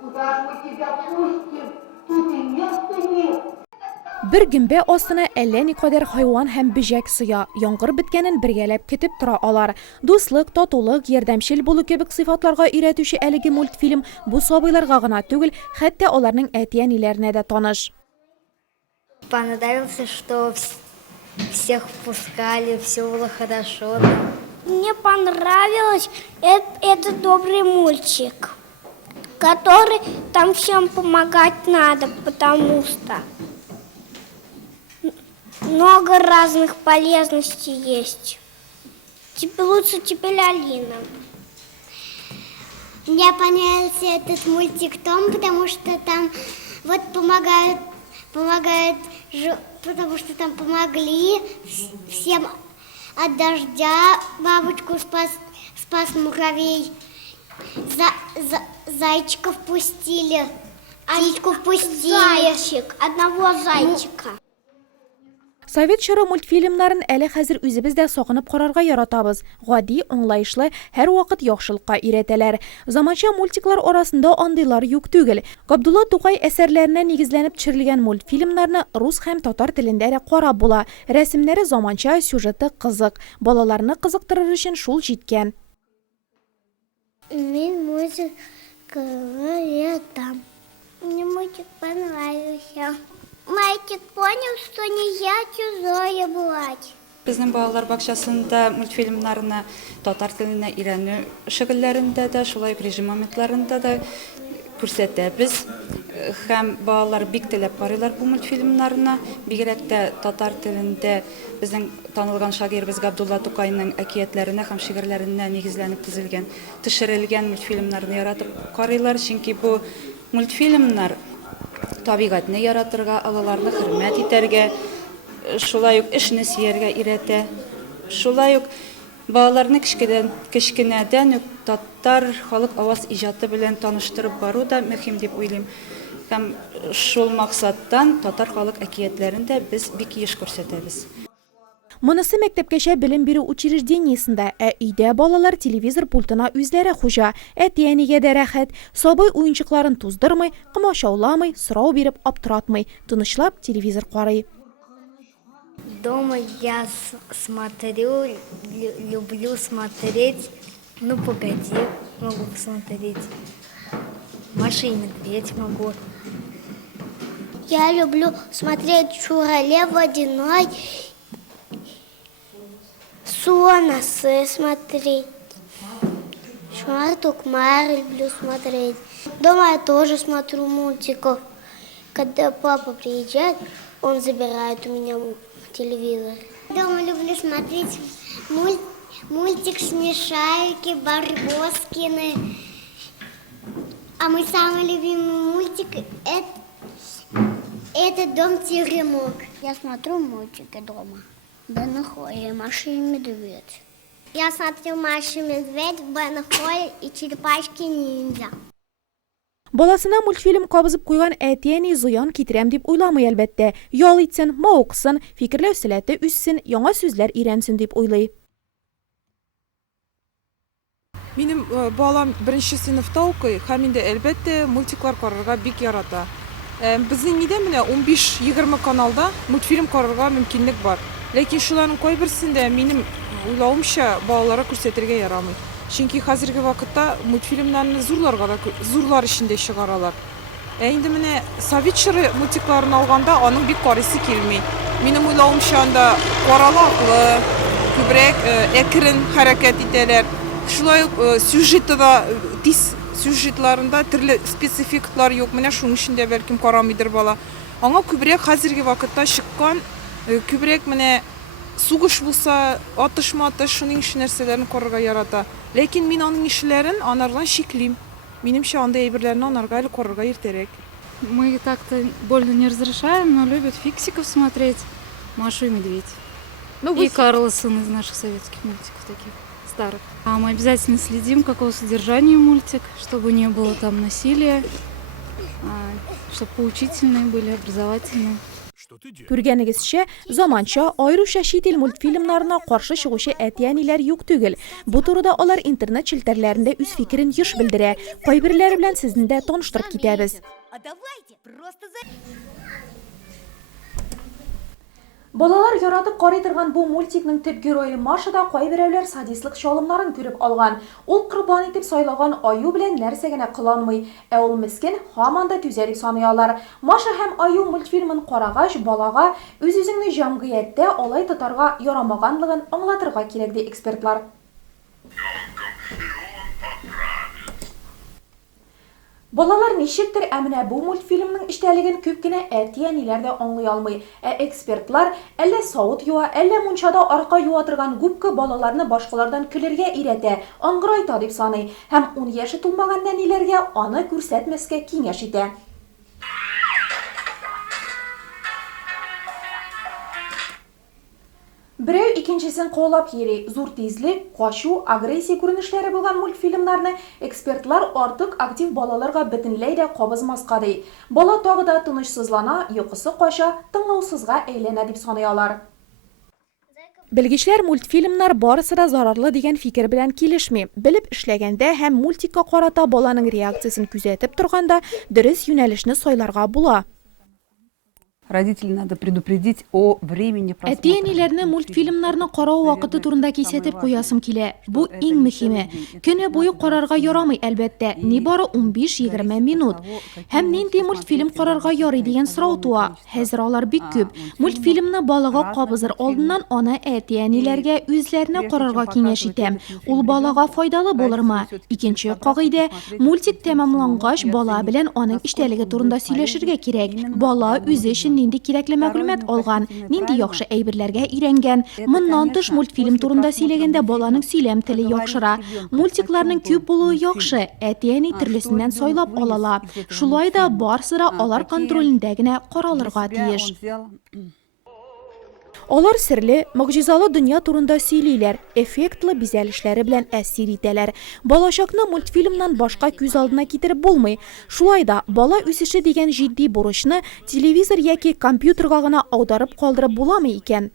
Куда ж мы тебя пустим? Тут и места нет. Bir gümbe ostuna әлләни кадәр хайван һәм бөҗәк суя, яңгыр беткәнен бергәләп көтеп тора алар. Дуслык, татулык, ярдәмчел булу кебек сыйфатларга өйрәтүче әлеге мультфильм бу сабыйларга гына түгел, хәтта аларның әти-әниләренә дә таныш. Понравился, что всех впускали, все было хорошо. Мне понравилось, это добрый мультик, который там всем помогать надо, потому что много разных полезностей есть. Лучше теперь Алина. Мне понравился этот мультик в том, потому что там вот помогают, потому что там помогли всем от дождя, бабочку спас муравей, зайчиков пустили, птичку впустили. Одного зайчика. Совет чоры мультфильмнарын әле хәзер үзебез дә сагынып карарга яратабыз. Гади, аңлаешлы, һәр вакыт яхшылыкка өйрәтәләр. Заманча мультиклар арасында андыйлар юк түгел. Габдулла Тукай әсәрләренә нигезләнеп төшерелгән мультфильмнарны рус һәм татар телендә дә карап була. Рәсемнәре заманча, сюжеты кызык. Балаларны кызыктырыр өчен шул җиткән. Мне мультик там. Мне мультик понравился. Мальчик понял, что нельзя чужое бывать. Безнең балалар бакчасында мультфильмнарны татар теленә өйрәнү шөгыльләрендә дә, шулай ук режим моментларында да күрсәтәбез. Һәм балалар бик теләп карыйлар бу мультфильмнарны. Бигрәк тә татар телендә безнең танылган шагыйрьбез Габдулла Тукайның әкиятләренә һәм шигырьләренә нигезләнеп төшерелгән мультфильмнарны яратып карыйлар, чөнки бу мультфильмнар табигатьне яратырга, алаларны хөрмәт итәргә, шулай ук эшне сөяргә өйрәтә. Шулай ук балаларны кечкенәдән үк татар халык аваз иҗаты белән таныштырып бару да мөһим дип уйлыйм. Һәм шул максаттан татар халык әкиятләрен дә без бик еш күрсәтәбез. Монысы мәктәпкәчә белем бирү учреждениесендә, өйдә балалар телевизор пультына үзләре хуҗа. Әти-әнигә дә рәхәт, сабый уенчыкларын туздырмый, кымашауламый, сорау биреп аптыратмый, тынычлап телевизор карый. Дома я смотрю, люблю смотреть. Ну погоди, могу посмотреть. Маша и медведь могу. Я люблю смотреть «Шурале водяной», «Сонасы» смотреть. «Шмар-тукмар» люблю смотреть. Дома я тоже смотрю мультиков. Когда папа приезжает, он забирает у меня телевизор. Дома люблю смотреть мультик «Смешарики», «Барбоскины». А мой самый любимый мультик это «Дом-теремок». Я смотрю мультики дома. «Бен и Холли», «Маша и медведь». Я смотрю «Маша и медведь», «Бен и Холли» и «Черепашки-ниндзя». Баласына мультфильм кабызып куйган әти-әни зыян китерәм дип уйламый әлбәттә. Ял итсен, мавыксын, фикерләү сәләте үссен, яңа сүзләр өйрәнсен дип уйлый. Минем балам беренче сыйныфта укый, һәм инде әлбәттә мультиклар карарга бик ярата. Безнең нидә менә 15-20 каналда мультфильм карарга мөмкинлек бар. Ләкин шуларның кайберсендә минем уйлавымча балаларга күрсәтергә ярамый. Чөнки хәзерге вакытта мультфильмнарны зурлар эчендә чыгаралар. Инде менә совет чоры мультикларын алганда аның бик карыйсы килми. Минем уйлавымча анда каралаклы, күбрәк әкрен хәрәкәт итәләр. Шулай ук сюжетларында төрле спецификлар юк. Менә шуның өчен дә бәлкем карамыйдыр бала. Аңа күбрәк хәзерге вакытта чыккан, күбрәк менә сугыш булса, атыш-матыш шуның өчен нәрсәләрне карарга ярата. Ләкин мин аның эшләрен анардан шиклим. Минемчә андай әйберләрне анарга әле карарга иртәрәк. Мы так-то больно не разрешаем, но любят фиксиков смотреть, Машу и медведь. И Карлсон из наших советских мультиков таких старых. А мы обязательно следим, какого содержания мультик, чтобы не было там насилия, чтобы поучительные были, образовательные. Күргәнегезчә, заманча, аеруча чит ил мультфильмнарына каршы чыгучы әти-әниләр юк түгел. Бу турыда алар интернет челтәрләрендә үз фикерен еш белдерә. Кайберләре белән сезне дә таныштырып китәбез. Балалар яратып карый торган бу мультикның төп герое Машада кайберәүләр садистлык чалымнарын күреп алган. Ул корбан итеп сайлаган аю белән нәрсә генә кыланмый, ә ул мескен һаман да түзәр дип саныялар. Маша һәм аю мультфильмын карагач, балага үз-үзеңне җәмгыятьтә алай тотарга ярамаганлыгын аңлатырга кирәк ди экспертлар. Балалар ничектер әмінә бу мультфильмның эчтәлеген күп кенә әти-әниләр дә аңлый алмый. Ә экспертлар әллә савыт юа, әллә мунчада арка юа торган губка балаларны башкалардан көләргә өйрәтә, аңгырайта дип саный һәм 10 яше тулмаган нәниләргә аны күрсәтмәскә киңәш итә. Берәү икенчесен каулап йөри. Зур тизлек, качу, агрессия күренешләре булган мультфильмнарны экспертлар артык актив балаларга бөтенләй дә кабызмаска ди. Бала тагы да тынычсызлана, йокысы кача, тыңлаусызга әйләнә дип саныялар. Белгечләр мультфильмнар барысы да зарарлы дигән фикер белән килешми. Белеп эшләгәндә һәм мультикка карата баланың реакциясын күзәтеп торганда дөрес юнәлешне сайларга була. Родителей надо предупредить о времени просмотра. Әти-әниләрне мультфильмнарны карау вакыты турында кисәтеп куясым килә. Бу иң мөһиме. Көне буе карарга ярамый әлбәттә. Ни бары 15-20 минут. Һәм нинди мультфильм карарга ярый дигән сорау туа. Хәзер алар бик күп. Мультфильмны балага кабызыр алдыннан аны әти-әниләргә үзләренә карарга киңәш итәм. Ул балага файдалы булырмы? Икенче кагыйдә, мультик тәмамлангач бала белән аның эчтәлеге турында сөйләшергә кирәк. Бала үзе өчен нинди кирәкле мәгълүмат алган, нинди яхшы әйберләргә өйрәнгән. Моннан тыш мультфильм турында сөйләгәндә баланың сөйләм теле яхшыра. Мультикларның күп булуы яхшы, әти-әни төрлесеннән сайлап алалар. Шулай да барысы да алар контролендә генә каралырга тиеш. Алар серле, могҗизалы дөнья турында сөйлиләр, эффектлы бизәлешләре белән әсир итәләр. Балачакны мультфильмнан башка күз алдына китереп булмый. Шулай да бала үсеше дигән җитди бурычны телевизор яки компьютерга гына аударып калдырып буламы икән?